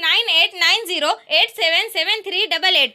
9890877388,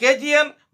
KGN,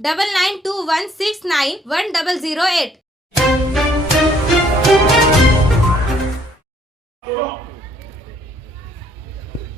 9921691008।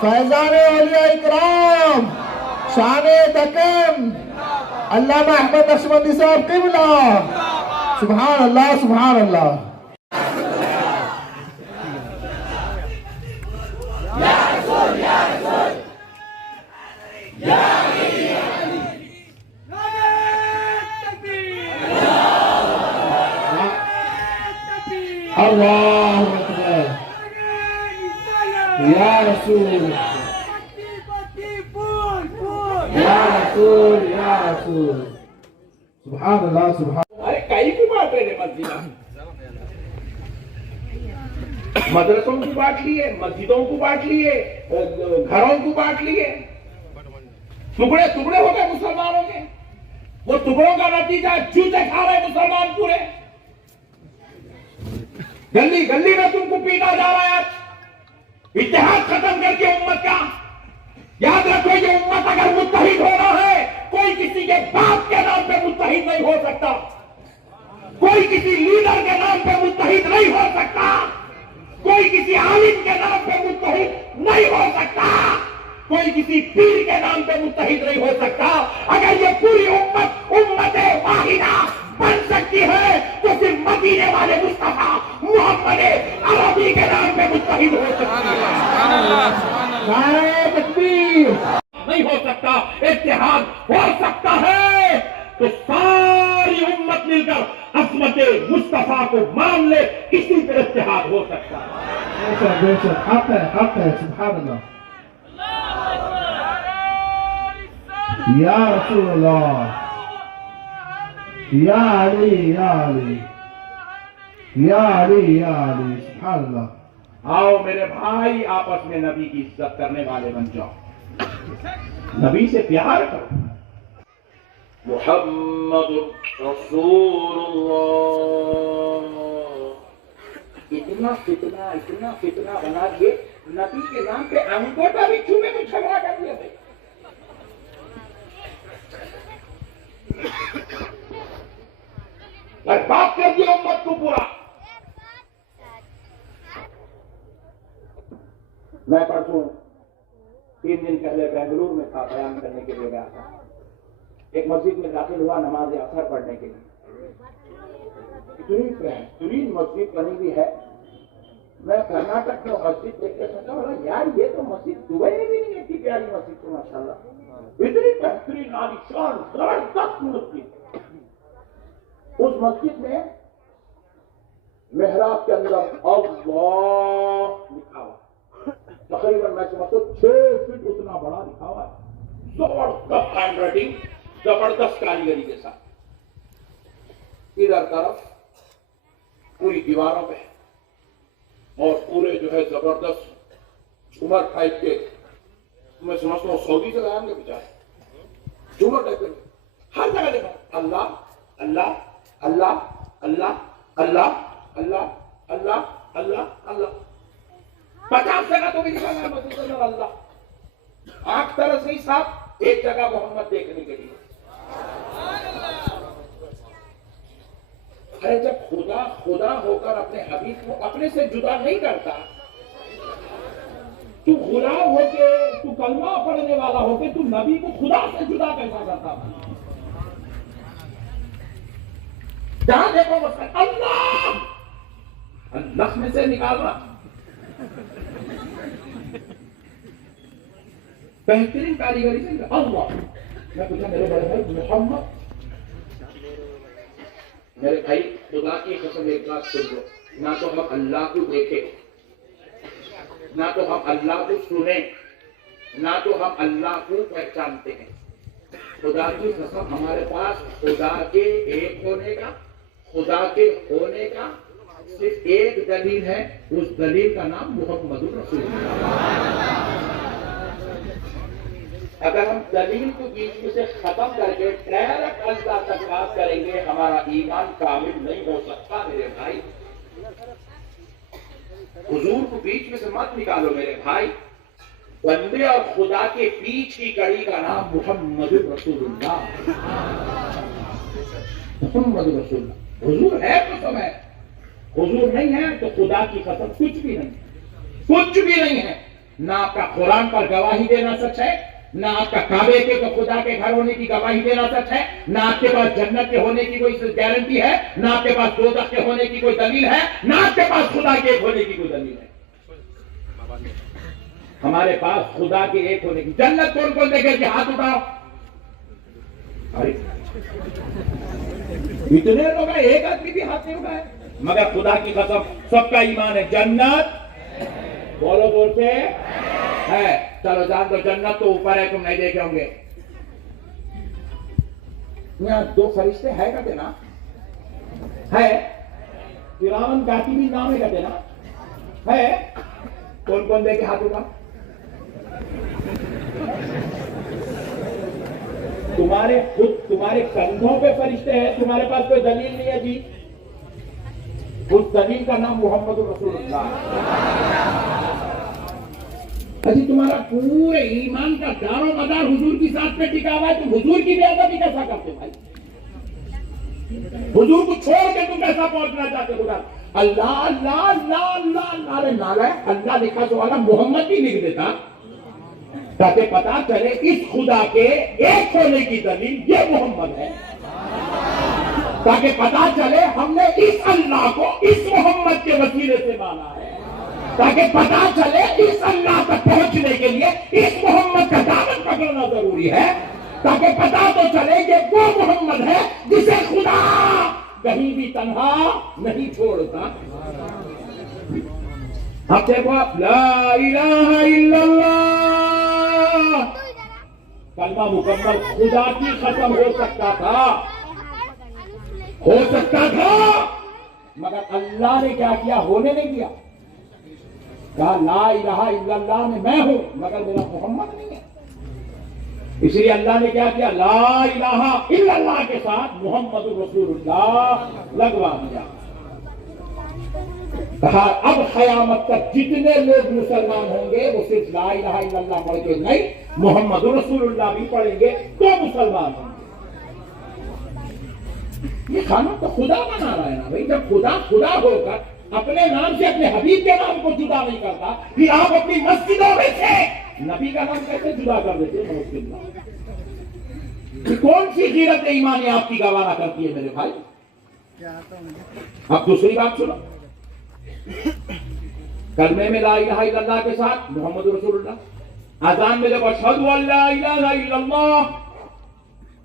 فیضان اولیاء اکرام شان دکن علامہ احمد نقشبندی صاحب قبلہ. سبحان اللہ سبحان اللہ. اللہ اکبر یا رسول یا رسول یا رسول. سبحان اللہ سبحان. ارے کئی کی بات ہے مسجدہ مدرسوں کو بانٹ لیے, مسجدوں کو بانٹ لیے, گھروں کو بانٹ لیے, ٹکڑے ٹکڑے ہو گئے مسلمانوں کے. وہ ٹکڑوں کا نتیجہ جوتے کھا رہے مسلمان پورے. گلی گلی میں تم کو پیٹا جا رہا ہے. اتحاد ختم کر کے امت کا. یاد رکھو یہ امت اگر متحد ہونا ہے, کوئی کسی کے باپ کے نام پہ متحد نہیں ہو سکتا, کوئی کسی لیڈر کے نام پہ متحد نہیں ہو سکتا, کوئی کسی عالم کے نام پہ متحد نہیں ہو سکتا, کوئی کسی پیر کے نام پہ متحد نہیں ہو سکتا. اگر یہ پوری امت امت واحدہ بن سکتی ہے تو صرف مدینے والے مصطفیٰ محمد عربی کے نام پہ متحد ہو سکتی ہے. نعرہ تکبیر. نہیں ہو سکتا, اتحاد ہو سکتا ہے تو ساری امت مل کر عظمت مصطفیٰ کو مان لے, اسی پر اتحاد ہو سکتا ہے. بے شک حق ہے حق ہے. سبحان اللہ. یا رسول اللہ یا علی یا علی یا علی یا علی. سبحان اللہ. آؤ میرے بھائی آپس میں نبی کی عزت کرنے والے بن جاؤ, نبی سے پیار کرو. محمد رسول اللہ. اتنا فتنہ بنا دیے, نبی کے نام پہ انگوٹھا بھی چومے میں جھگڑا کر دیا بھائی. برباد کر دیا امت کو پورا. میں پرسوں 3 دن پہلے بنگلور میں تھا, بیان کرنے کے لیے گیا تھا. ایک مسجد میں داخل ہوا نماز اثر پڑھنے کے لیے. اتنی بہترین مسجد بنی ہوئی ہے. میں کرناٹک میں مسجد دیکھ کے سوچا یار یہ تو مسجد دبئی میں بھی نہیں, اتنی پیاری مسجد تو ماشاءاللہ. اتنی بہترین عالیشان زبردست مسجد. اس مسجد میں محراب کے اندر اللہ لکھا ہوا, تقریباً میں سمجھتا ہوں 6 فٹ اتنا بڑا لکھا ہوا ہے. زبردست ہینڈ رائٹنگ, زبردست کاریگری کے ساتھ. ادھر طرف پوری دیواروں پہ اور پورے جو ہے زبردست جھومر ٹائپ کے, میں سمجھتا ہوں سعودی سے لائیں گے بیچارے, جھومر ٹائپ کے ہر جگہ دیکھا اللہ اللہ اللہ اللہ اللہ اللہ اللہ اللہ اللہ. 50 جگہ تو بھی لکھا ہے مسجد کے اندر اللہ. آنکھ طرف نہیں صاحب, ایک جگہ محمد دیکھنے کے لیے. ارے جب خدا خدا ہو کر اپنے حبیب کو اپنے سے جدا نہیں کرتا, تو غلام ہو کے, تو کلمہ پڑھنے والا ہو کے, تو نبی کو خدا سے جدا کیسا کرتا تھا؟ جہاں دیکھو بس اللہ اللہ میں سے نکالنا. بہترین کاریگری سے اللہ. میں پوچھا میرے بڑے بھائی محمد, میرے بھائی خدا کی قسم ایک بات سن لو, نہ تو ہم اللہ کو دیکھیں, نہ تو ہم اللہ کو سنیں, نہ تو ہم اللہ کو پہچانتے ہیں. خدا کی قسم ہمارے پاس خدا کے ایک ہونے کا, خدا کے ہونے کا صرف ایک دلیل ہے, اس دلیل کا نام محمد رسول اللہ. اگر ہم دلیل کو بیچ میں سے ختم کر کے ڈائریکٹ اللہ تک بات کریں گے, ہمارا ایمان کامل نہیں ہو سکتا. میرے بھائی حضور کو بیچ میں سے مت نکالو میرے بھائی. بندے اور خدا کے بیچ کی کڑی کا نام محمد رسول اللہ. محمد رسول اللہ. حضور ہے تو سب ہے, حضور نہیں ہے تو خدا کی قسم کچھ بھی نہیں, کچھ بھی نہیں ہے. نہ آپ کا قرآن پر گواہی دینا سچ ہے، نہ آپ کا کعبے کے تو خدا کے گھر ہونے کی گواہی دینا سچ ہے، نہ آپ کے پاس جنت کے ہونے کی کوئی گارنٹی ہے، نہ آپ کے پاس دوزخ کے ہونے کی کوئی دلیل ہے، نہ آپ کے پاس خدا کے ایک ہونے کی کوئی دلیل ہے۔ ہمارے پاس خدا کے ایک ہونے کی جنت کون کون دیکھے کہ ہاتھ اٹھاؤ؟ اتنے لوگ ہیں، ایک آدمی بھی ہاتھ نہیں اٹھائے، مگر خدا کی قسم سب کا ایمان ہے جنت بولو زور سے ہے۔ چلو جان دو جنت تو اوپر ہے، تم نہیں دیکھے ہوں گے۔ یہاں دو فرشتے ہے کہتے نا، ہے کرامن کاتبین نام ہے کہتے نا، ہے کون کون دیکھے ہاتھ اٹھا؟ تمہارے کندھوں پہ فرشتے ہیں، تمہارے پاس کوئی دلیل نہیں ہے جی۔ اس دلیل کا نام محمد رسول اللہ۔ اچھی تمہارا پورے ایمان کا دار و مدار حضور کی ذات پہ ٹکا ہوا ہے، تم حضور کی بے ادبی کیسا کرتے بھائی؟ حضور کو چھوڑ کے تم کیسا پہنچنا چاہتے خدا؟ اللہ اللہ اللہ اللہ اللہ، ارے نالائق، اللہ لکھا تو والا محمد بھی لکھ دیتا تاکہ پتا چلے اس خدا کے ایک ہونے کی دلیل یہ محمد ہے، تاکہ پتا چلے ہم نے اس اللہ کو اس محمد کے وسیلے سے مانا ہے، تاکہ پتا چلے اس اللہ تک پہنچنے کے لیے اس محمد کا دامن پکڑنا ضروری ہے، تاکہ پتا تو چلے کہ وہ محمد ہے جسے خدا کہیں بھی تنہا نہیں چھوڑتا۔ اب دیکھو آپ، لا الہ الا اللہ کلمہ مکمل خدا کی قسم ہو سکتا تھا، مگر اللہ نے کیا کیا؟ ہونے نہیں دیا۔ کہا لا الہ الا اللہ میں ہوں مگر میرا محمد نہیں ہے، اس لیے اللہ نے کیا کیا؟ لا الہ الا اللہ کے ساتھ محمد رسول اللہ لگوا دیا۔ کہا اب قیامت تک جتنے لوگ مسلمان ہوں گے وہ صرف لا الہ الا اللہ پڑھ کے نہیں، محمد رسول اللہ بھی پڑھیں گے تو مسلمان ہوں گے۔ یہ قانون تو خدا بنا رہا ہے نا بھائی، جب خدا ہو کر اپنے نام سے اپنے حبیب کے نام کو جدا نہیں کرتا، پھر آپ اپنی مسجدوں میں سے نبی کا نام کیسے جدا کر دیتے ہیں؟ کون سی غیرت ایمانی آپ کی گوارا کرتی ہے میرے بھائی؟ اب دوسری بات سنو، کلمے میں لا الہ الا اللہ کے ساتھ محمد رسول اللہ، اذان میں دیکھو اشہد ان لا الہ الا اللہ،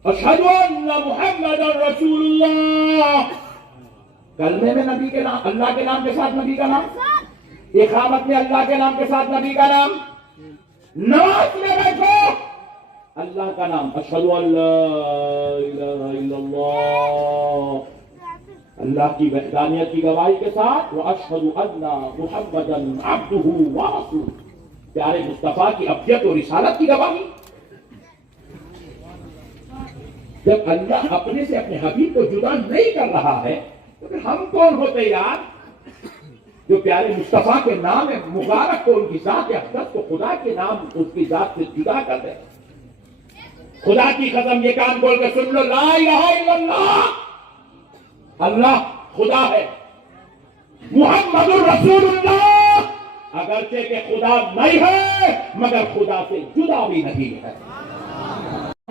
اشہد ان محمد رسول اللہ، کلمے میں نبی کے نام، اللہ کے نام کے ساتھ نبی کا نام، اقامت میں اللہ کے نام کے ساتھ نبی کا نام، نماز میں بیٹھو اللہ کا نام، اشہد ان لا الہ الا اللہ، اللہ کی وحدانیت کی گواہی کے ساتھ، واشہد ان محمدا عبدہ ورسولہ، پیارے مصطفیٰ کی ابدیت اور رسالت کی گواہی۔ جب اللہ اپنے سے اپنے حبیب کو جدا نہیں کر رہا ہے تو پھر ہم کون ہوتے یار جو پیارے مصطفیٰ کے نام مبارک کو، ان کی ذات اقدس کو خدا کے نام اس کی ذات سے جدا کر دیں؟ خدا کی قسم یہ کان کھول کے سن لو، لا الہ الا اللہ، اللہ خدا ہے، محمد الرسول اللہ اگرچہ کہ خدا نہیں ہے مگر خدا سے جدا بھی نہیں ہے۔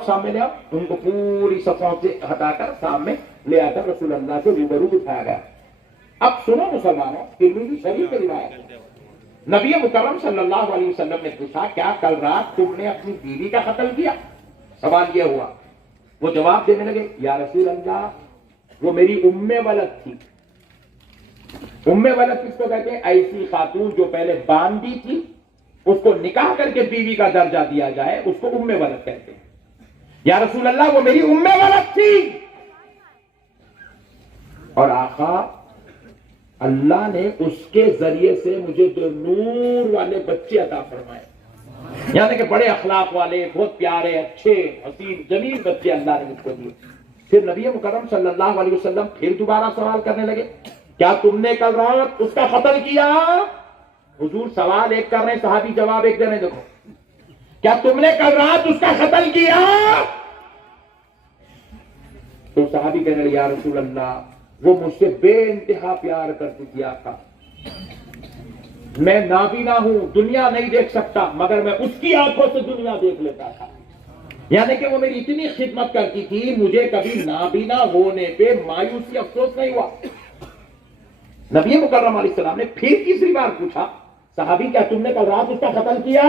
سامنے لے آؤ، ان کو پوری صفوں سے ہٹا کر سامنے لے آ کر رسول اللہ کے روبرو بٹھایا گیا۔ اب سنو مسلمانوں، ترمذی شریف کی روایت، نبی مکرم صلی اللہ علیہ وسلم نے پوچھا کیا کل رات تم نے اپنی بیوی کا قتل کیا؟ سوال یہ ہوا، وہ جواب دینے لگے یا رسول اللہ وہ میری ام ولد تھی۔ ام ولد کس کو کہتے ہیں؟ ایسی خاتون جو پہلے باندھی تھی، اس کو نکاح کر کے بیوی کا درجہ دیا جائے، اس کو ام ولد کہتے ہیں۔ یا رسول اللہ وہ میری ام ولد تھی، اور آقا اللہ نے اس کے ذریعے سے مجھے جو نور والے بچے عطا فرمائے، یعنی کہ بڑے اخلاق والے، بہت پیارے، اچھے، حسین، جمیل بچے اللہ نے مجھ کو دیے۔ پھر نبی مکرم صلی اللہ علیہ وسلم پھر دوبارہ سوال کرنے لگے کیا تم نے کل رات اس کا قتل کیا؟ حضور سوال ایک کر رہے ہیں، صحابی جواب ایک دے رہے ہیں، دیکھو کیا تم نے کل رات اس کا قتل کیا؟ تو صحابی کہنے لگے یا رسول اللہ وہ مجھ سے بے انتہا پیار کرتی تھی آقا، میں نابینا ہوں, دنیا نہیں دیکھ سکتا, مگر میں اس کی آنکھوں سے دنیا دیکھ لیتا تھا. یعنی کہ وہ میری اتنی خدمت کرتی تھی, مجھے کبھی نابینا ہونے پہ مایوسی افسوس نہیں ہوا. نبی مکرم علیہ السلام نے پھر تیسری بار پوچھا, صحابی کیا تم نے کل رات اس کا قتل کیا؟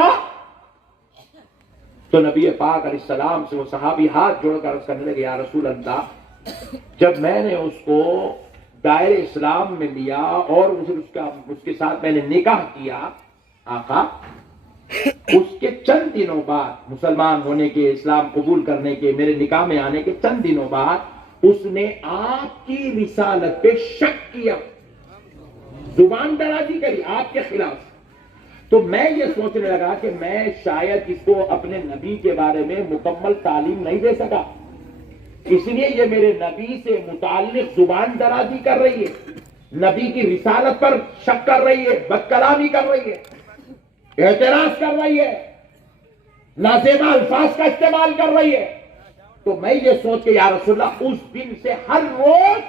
تو نبی پاک علیہ السلام سے وہ صحابی ہاتھ جوڑ کر عرض کرنے لگے, یا رسول اللہ, جب میں نے اس کو دائرے اسلام میں لیا اور اس کے ساتھ میں نے نکاح کیا آقا, اس کے چند دنوں بعد مسلمان ہونے کے, اسلام قبول کرنے کے, میرے نکاح میں آنے کے چند دنوں بعد اس نے آپ کی رسالت پہ شک کیا, زبان درازی کری آپ کے خلاف. تو میں یہ سوچنے لگا کہ میں شاید اس کو اپنے نبی کے بارے میں مکمل تعلیم نہیں دے سکا, اس لیے یہ میرے نبی سے متعلق زبان درازی کر رہی ہے, نبی کی رسالت پر شک کر رہی ہے, بد کلامی کر رہی ہے, اعتراض کر رہی ہے, نازیبا الفاظ کا استعمال کر رہی ہے. تو میں یہ سوچ کے یا رسول اللہ, اس دن سے ہر روز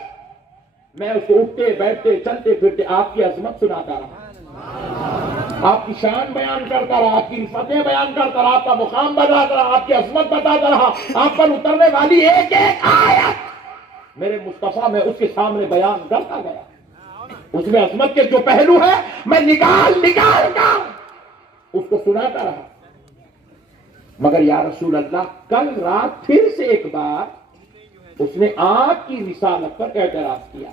میں اس کو اٹھتے بیٹھتے چلتے پھرتے آپ کی عظمت سناتا رہا, آپ کی شان بیان کرتا رہا, آپ کی رفتیں بیان کرتا رہا, آپ کا مقام بتاتا رہا, آپ کی عظمت بتاتا رہا, آپ پر اترنے والی ایک ایک آیت میرے مصطفیٰ میں اس کے سامنے بیان کرتا گیا. اس میں عظمت کے جو پہلو ہے میں نکال کر اس کو سناتا رہا. مگر یا رسول اللہ, کل رات پھر سے ایک بار اس نے آپ کی رسالت پر اعتراض کیا,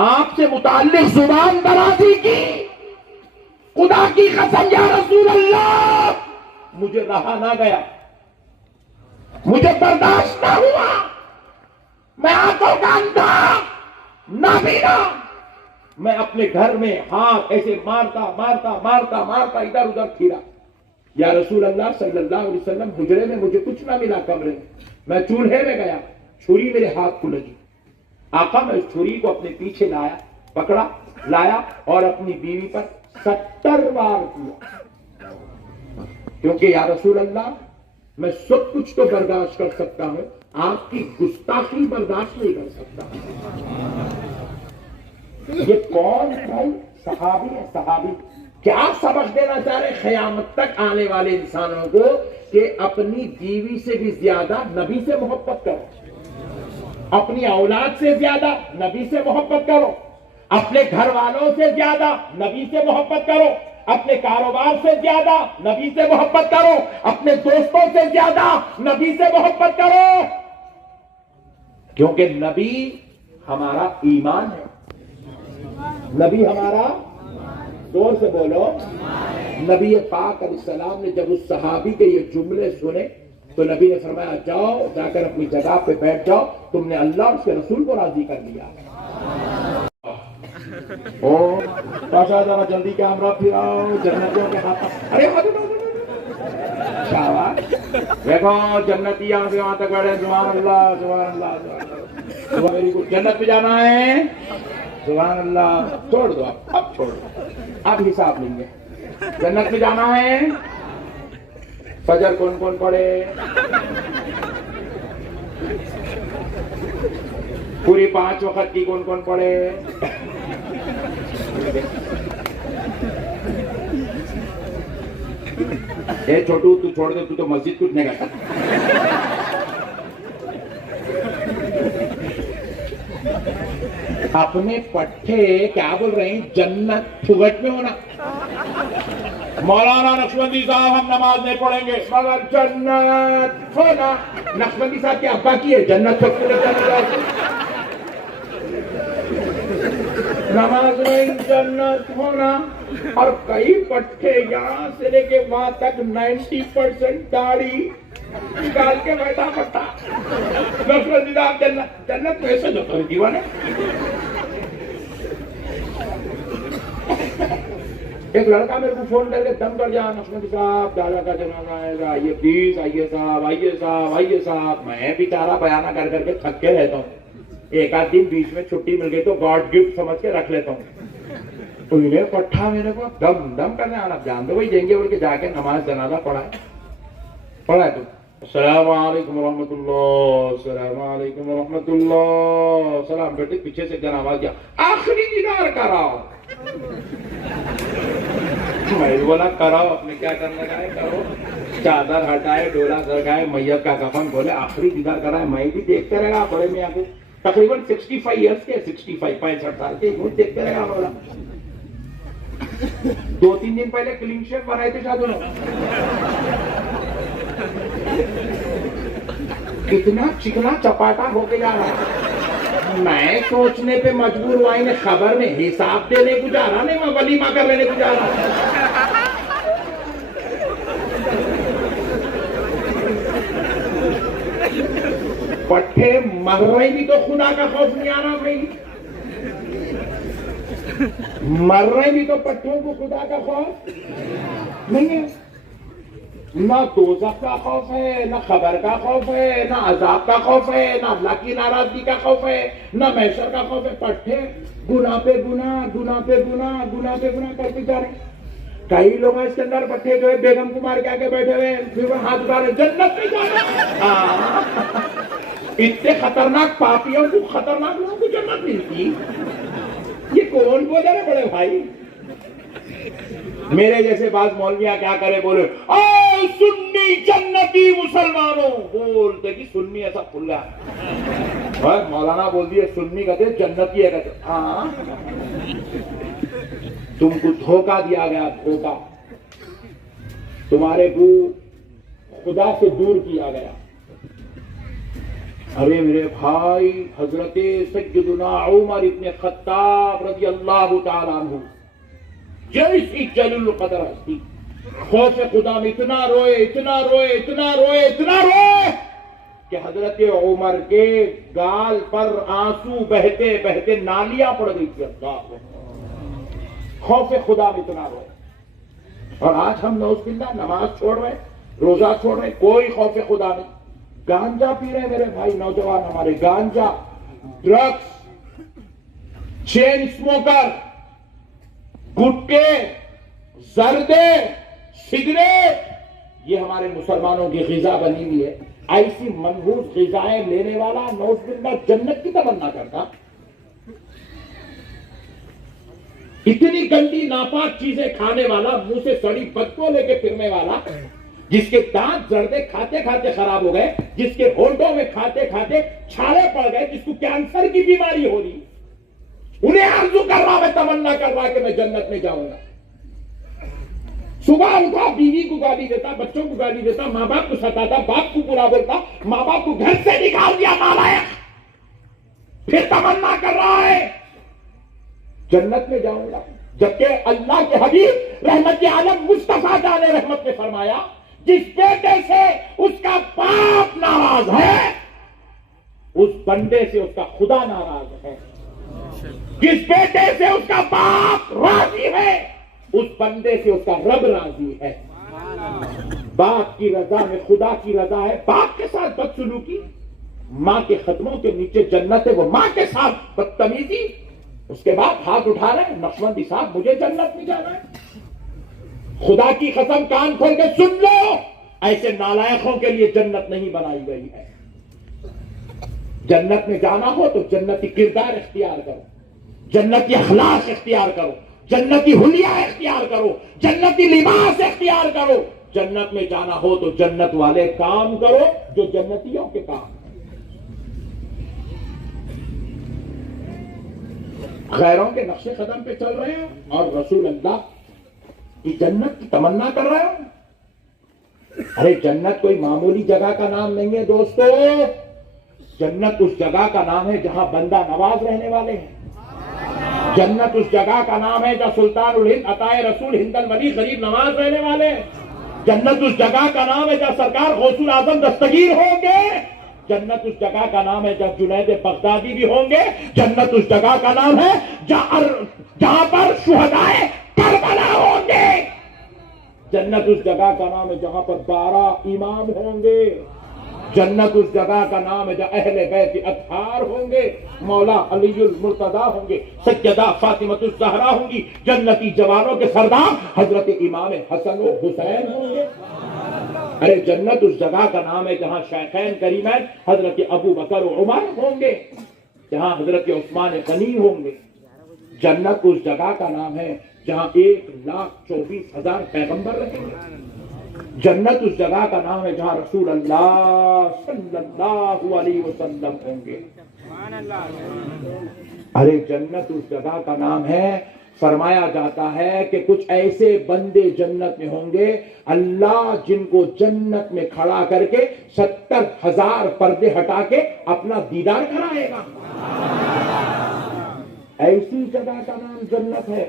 آپ سے متعلق زبان درازی کی. خدا کی قسم یا رسول اللہ, مجھے رہا نہ گیا, مجھے برداشت نہ ہوا, میں آنکھوں کا اندھا نابینا, میں اپنے گھر میں ہاتھ ایسے مارتا مارتا مارتا مارتا ادھر ادھر پھرا. یا رسول اللہ صلی اللہ علیہ وسلم, حجرے میں مجھے کچھ نہ ملا, کمرے میں چولہے میں گیا, چھری میرے ہاتھ کو لگی. آقا میں اس چھری کو اپنے پیچھے لایا, پکڑا, لایا اور اپنی بیوی پر 70 بار کیا, کیونکہ یا رسول اللہ میں سب کچھ تو برداشت کر سکتا ہوں, آپ کی گستاخی برداشت نہیں کر سکتا. یہ کون بھائی صحابی ہے, صحابی کیا سبق دینا چاہ رہے قیامت تک آنے والے انسانوں کو, کہ اپنی بیوی سے بھی زیادہ نبی سے محبت کرو, اپنی اولاد سے زیادہ نبی سے محبت کرو, اپنے گھر والوں سے زیادہ نبی سے محبت کرو, اپنے کاروبار سے زیادہ نبی سے محبت کرو, اپنے دوستوں سے زیادہ نبی سے محبت کرو, کیونکہ نبی ہمارا ایمان ہے. نبی ہمارا, زور سے بولو, نبی پاک علیہ السلام نے جب اس صحابی کے یہ جملے سنے تو نبی نے فرمایا, جاؤ جا کر اپنی جگہ پہ بیٹھ جاؤ, تم نے اللہ اور اس کے رسول کو راضی کر لیا. پاشا ذرا جلدی کیمرہ پھراؤ, جنتوں کے ہاتھ, ارے شاباش, دیکھو جنتی یہاں سے وہاں تک بیٹھے, سبحان اللہ سبحان اللہ, ویری گڈ. جنت میں جانا ہے, سبحان اللہ. چھوڑ دو, اب چھوڑ دو, اب حساب لیں گے. جنت میں جانا ہے, فجر کون کون پڑھے, پوری 5 وقت کی کون کون پڑھے, اے چھوٹو تو چھوڑ دے, تو تو مسجد کچھ نہیں کرتا. اپنے پٹھے کیا بول رہے ہیں, جنت پھگٹ میں ہونا. مولانا نقشبندی صاحب ہم نماز نہیں پڑھیں گے مگر جنت ہونا. نقشبندی صاحب کے ابا کی ہے جنت نماز میں جنت ہونا. اور کئی پٹھے یہاں سے لے کے وہاں تک 90% داڑھی نکال کے بیٹھا پٹا. نقشبندی صاحب جنت کیسے جو کر دیوانے. ایک لڑکا میرے کو فون کر کے دم کر جا, نقشبندی صاحب دادا کا جنازہ آئے گا, آئیے پلیز, آئیے صاحب, آئیے صاحب, آئیے صاحب. میں بیچارہ بیانہ کر کر کے تھک کے رہتا ہوں. ایک آدھ دن بیچ میں چھٹی مل گئی تو گاڈ گفٹ سمجھ کے رکھ لیتا ہوں. تو انہیں پٹھا میرے کو دم دم کرنے آنا, جان دو بھائی دیں گے بول کے جا کے نماز جنازہ پڑھا ہے تو السلام علیکم ورحمۃ اللہ، السلام علیکم ورحمۃ اللہ. سلام بیٹے. پیچھے سے جناب آ گیا، آخری دیدار کراؤ. میں بولا کراؤ، اپنے کیا کرنے کا ہے کرو. چادر ہٹائے، ڈولا سرکائے، میت کا کفن کھولے، آخری دیدار کرائے. میں بھی دیکھتے رہے گا بڑے میاں کو، تقریباً 65 ایئرس کے، 65 سال کے، دیکھتے رہے گا. بولا 2-3 دن پہلے کلین شیپ بنائے تھے شادی میں. کتنا چکنا چپاٹا ہو کے جا رہا ہے. میں سوچنے پہ مجبور ہوا، انہیں خبر میں حساب دینے کو جا رہا نہیں، میں ولیمہ کر لینے کو جا رہا. پٹھے مر رہے بھی تو خدا کا خوف نہیں آ رہا بھائی. مر رہے بھی تو پٹھوں کو خدا کا خوف نہیں ہے. نہ دوزخ کا خوف ہے، نہ خبر کا خوف ہے، نہ عذاب کا خوف ہے، نہ اللہ کی ناراضگی کا خوف ہے، نہ محشر کا خوف ہے. پٹھے گناہ پہ گناہ، گناہ پہ گناہ، گناہ پہ گناہ کرتے جا رہے ہیں. کئی لوگ ہیں اس کے اندر پٹھے جو ہے بیگم کو مار کے آگے بیٹھے ہوئے، پھر وہ ہاتھ اٹھا رہے جنت میں جانا. اتنے خطرناک پاپیوں کو، خطرناک لوگوں کو جنت ملتی. یہ کون بولے رہے بڑے بھائی؟ میرے جیسے بعض مولویاں کیا کرے، بولے اے سنی جنتی مسلمانوں، بولتے کہ سنی ایسا کھلا ہے. مولانا بول دیے سنی کہتے جنتی ہے. کہتے ہاں، تم کو دھوکہ دیا گیا، دھوکہ. تمہارے کو خدا سے دور کیا گیا. ارے میرے بھائی، حضرت سیدنا عمر ابن خطاب رضی اللہ تعالیٰ عنہ جیسی جلیل القدر ہستی، خوف خدا میں اتنا روئے، اتنا روئے، اتنا روئے، اتنا روئے کہ حضرت عمر کے گال پر آنسو بہتے بہتے نالیاں پڑ گئی تھی. اللہ، خوف خدا میں اتنا روئے. اور آج ہم نعوذ باللہ نماز چھوڑ رہے، روزہ چھوڑ رہے، کوئی خوف خدا نہیں. گانجا پی رہے میرے بھائی نوجوان ہمارے، گانجا، ڈرگس، چین اسموکر، گٹکے، زردے، سگریٹ، یہ ہمارے مسلمانوں کی غذا بنی ہوئی ہے. ایسی منحوس غذائیں لینے والا نعوذ باللہ جنت کی تمنا کرتا. اتنی گندی ناپاک چیزیں کھانے والا، منہ سے سڑی بدبو لے کے پھرنے والا، جس کے دانت زردے کھاتے کھاتے خراب ہو گئے، جس کے ہونٹوں میں کھاتے کھاتے چھالے پڑ گئے، جس کو کینسر کی بیماری ہو رہی، انہیں آرزو کر رہا، میں تمنا کر رہا کہ میں جنت میں جاؤں گا. صبح اٹھا بیوی کو گالی دیتا، بچوں کو گالی دیتا، ماں باپ کو ستاتا، باپ کو برا بولتا، ماں باپ کو گھر سے نکال دیا نالائق، پھر تمنا کر رہا ہے جنت میں جاؤں گا. جبکہ اللہ کے حبیب رحمت عالم مصطفیٰ جان رحمت نے فرمایا، جس بیٹے سے اس کا باپ ناراض ہے، اس بندے سے اس کا خدا ناراض ہے. جس بیٹے سے اس کا باپ راضی ہے، اس بندے سے اس کا رب راضی ہے. باپ کی رضا میں خدا کی رضا ہے. باپ کے ساتھ بدسلوکی، ماں کے قدموں کے نیچے جنت ہے. وہ ماں کے ساتھ بدتمیزی، اس کے بعد ہاتھ اٹھا رہے ہیں نقشبندی صاحب مجھے جنت میں جانا ہے. خدا کی قسم کان کھول کے سن لو، ایسے نالائقوں کے لیے جنت نہیں بنائی گئی ہے. جنت میں جانا ہو تو جنتی کردار اختیار کرو، جنتی اخلاق اختیار کرو، جنتی حلیہ اختیار کرو، جنتی لباس اختیار کرو. جنت میں جانا ہو تو جنت والے کام کرو جو جنتیوں کے کام. غیروں کے نقش قدم پہ چل رہے ہیں اور رسول اللہ کی جنت کی تمنا کر رہے ہو. ارے جنت کوئی معمولی جگہ کا نام نہیں ہے دوستو. جنت اس جگہ کا نام ہے جہاں بندہ نواز رہنے والے ہیں. جنت اس جگہ کا نام ہے جہاں سلطان الہند عطائے رسول ہند الولی غریب نواز رہنے والے ہیں. جنت اس جگہ کا نام ہے جہاں سرکار غوث الاعظم دستگیر ہوں گے. جنت اس جگہ کا نام ہے جہاں جنید بغدادی بھی ہوں گے. جنت اس جگہ کا نام ہے جہاں پر شہدائے کربلا ہوں گے. جنت اس جگہ کا نام ہے جہاں پر 12 امام ہوں گے. جنت اس جگہ کا نام ہے جہاں اہل بیت اطہار ہوں گے. مولا علی المرتضیٰ ہوں گے، سیدہ فاطمۃ الزہرا ہوں گی، جنتی جوانوں کے سردار حضرت امام حسن و حسین ہوں گے. ارے جنت اس جگہ کا نام ہے جہاں شیخین کریمین حضرت ابو بکر و عمر ہوں گے، جہاں حضرت عثمان غنی ہوں گے۔ جنت اس جگہ کا نام ہے جہاں 1,24,000 پیغمبر رہیں گے۔ جنت اس جگہ کا نام ہے جہاں رسول اللہ صلی اللہ علیہ وسلم ہوں گے۔ ارے جنت اس جگہ کا نام ہے، فرمایا جاتا ہے کہ کچھ ایسے بندے جنت میں ہوں گے اللہ جن کو جنت میں کھڑا کر کے 70,000 پردے ہٹا کے اپنا دیدار کرائے گا۔ ایسی جگہ کا نام جنت ہے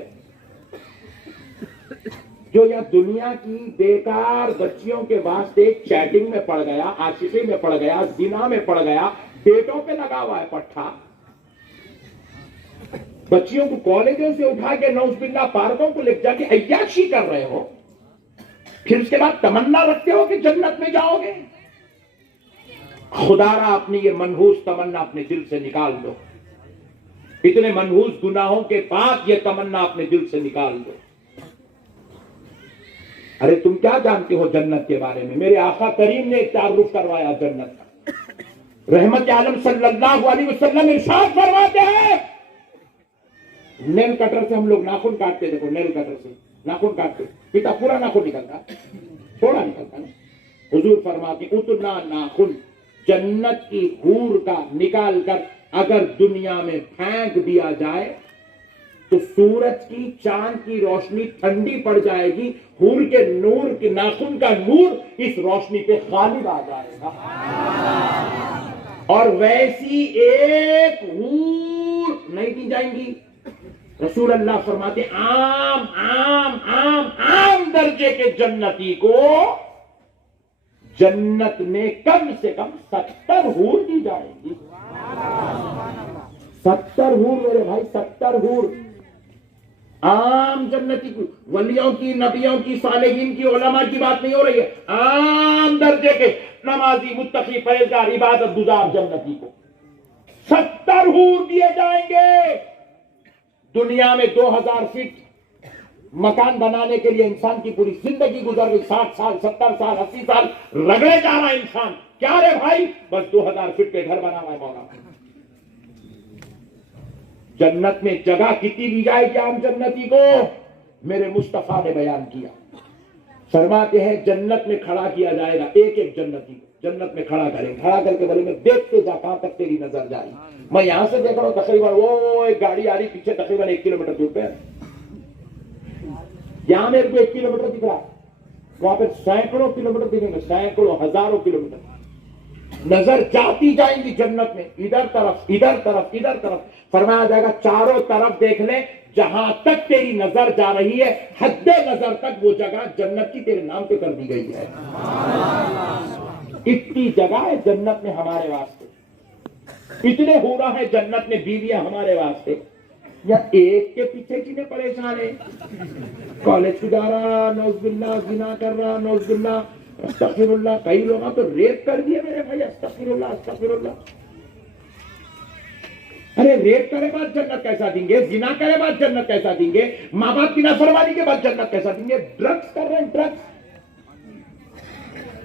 جو یا دنیا کی بیکار بچیوں کے واسطے چیٹنگ میں پڑ گیا، عاشقی میں پڑ گیا، زنا میں پڑ گیا، ڈیٹوں پہ لگا ہوا ہے پٹھا، بچیوں کو کالجوں سے اٹھا کے نوز باللہ پارکوں کو لے جا کے عیاشی کر رہے ہو، پھر اس کے بعد تمنا رکھتے ہو کہ جنت میں جاؤ گے۔ خدا را اپنی یہ منحوس تمنا اپنے دل سے نکال دو، اتنے منحوس گناہوں کے بعد یہ تمنا اپنے دل سے نکال دو۔ ارے تم کیا جانتے ہو جنت کے بارے میں؟ میرے آقا کریم نے ایک تعارف کروایا جنت کا۔ رحمت عالم صلی اللہ علیہ وسلم ارشاد فرماتے ہیں، نیل کٹر سے ہم لوگ ناخن کاٹتے، دیکھو نیل کٹر سے ناخن کاٹتے، پیتا پورا ناخن نکلتا، تھوڑا نکلتا نا۔ حضور فرماتے اتنا ناخن جنت کی حور کا نکال کر اگر دنیا میں پھینک دیا جائے تو سورج کی چاند کی روشنی ٹھنڈی پڑ جائے گی، حور کے نور کے ناخن کا نور اس روشنی پہ غالب آ جائے گا، اور ویسی ایک حور نہیں دی جائیں گی۔ رسول اللہ فرماتے عام عام عام عام درجے کے جنتی کو جنت میں کم سے کم 70 حور دی جائیں گی۔ 70 حور میرے بھائی، 70 حور عام جنتی کو، ولیوں کی، نبیوں کی، صالحین کی، علماء کی بات نہیں ہو رہی ہے، عام درجے کے نمازی، متقی، پرہیزگار، عبادت گزار جنتی کو 70 حور دیے جائیں گے۔ دنیا میں 2000 فٹ مکان بنانے کے لیے انسان کی پوری زندگی گزر گئی، 60 سال، 70 سال، 80 سال رگڑے جا رہا ہے انسان، کیا رے بھائی؟ بس 2000 فٹ پہ گھر بنا ہوا ہے مولا۔ جنت میں جگہ کتنی دی جائے گی عام جنتی کو؟ میرے مصطفیٰ نے بیان کیا، فرماتے ہیں جنت میں کھڑا کیا جائے گا ایک ایک جنتی کو، جنت میں کھڑا کریں، کھڑا کر کے بولیں گے دیکھتے جا کہاں تک تیری نظر جائے۔ میں یہاں سے دیکھ رہا ہوں تقریباً وہ ایک گاڑی آ رہی پیچھے تقریباً 1 کلومیٹر دور پہ، یہاں میرے کو 1 کلومیٹر دکھ رہا، وہاں پہ سینکڑوں کلومیٹر دکھیں گے، سینکڑوں، ہزاروں کلومیٹر نظر جاتی جائیں گی جنت میں، ادھر طرف ادھر طرف ادھر طرف۔ فرمایا جائے گا چاروں طرف دیکھ لیں، جہاں تک تیری نظر جا رہی ہے حد نظر تک وہ جگہ جنت کی تیرے نام پہ کر دی گئی ہے۔ اتنی جگہ ہے جنت میں ہمارے واسطے، اتنے حورا ہے جنت میں بیویاں ہمارے واسطے، یا ایک کے پیچھے کتنے پریشان ہیں، کالج کو جا رہا، نوز باللہ زنا کر رہا، نوز باللہ استغفر اللہ، کئی لوگوں تو ریپ کر دیے میرے بھائی، استغفر اللہ استغفر اللہ۔ ارے ریپ کرے بعد جنت کیسا دیں گے؟ زنا کرے بعد جنت کیسا دیں گے؟ ماں باپ کی نافرمانی کے بعد جنت کیسا دیں گے؟ ڈرگس کر رہے ہیں، ڈرگس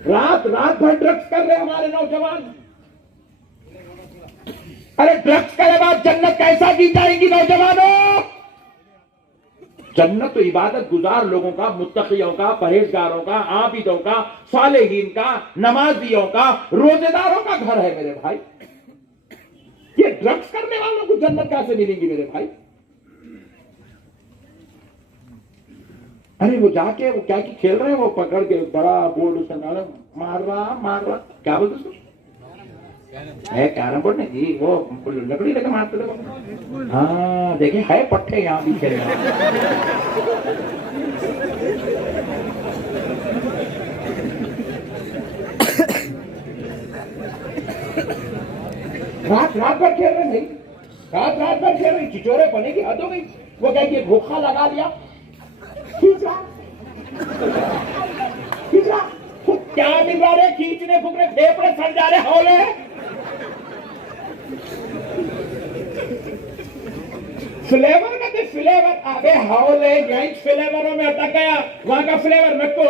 رات بھر ڈرگس کر رہے ہیں ہمارے نوجوان۔ ارے ڈرگس کرے بعد جنت کیسا دی جائے گی نوجوانوں؟ جنت تو عبادت گزار لوگوں کا، متقیوں کا، پرہیزگاروں کا، عابدوں کا، صالحین کا، نمازیوں کا، روزے داروں کا گھر ہے میرے بھائی۔ یہ ڈرگس کرنے والوں کو جنت کیسے ملیں گی میرے بھائی؟ ارے وہ جا کے وہ کیا کھیل رہے ہیں، وہ پکڑ کے بڑا بورڈ اس کا مار رہا کیا بولتے اس کو؟ کیرم بورڈ نہیں جی، وہ لکڑی لے کے مارتے تھے، ہاں دیکھیں ہے پٹھے یہاں بھی کھیلے رات بھر کھیل رہے نہیں، رات بھر کھیل رہے، چچورے پنے کی حد ہو گئی۔ وہ کہہ کے بھوکھا لگا دیا، کھینچ رہا کیا مل رہا رہے، کھینچنے پھکرے پھیپڑے سڑ جا رہے، ہولے فلیور کا فلیور، ابے ہولے یہی فلیوروں میں اٹک گیا، وہاں کا فلیور رکھو۔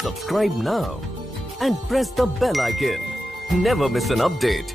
Subscribe now and press the bell icon. Never miss an update.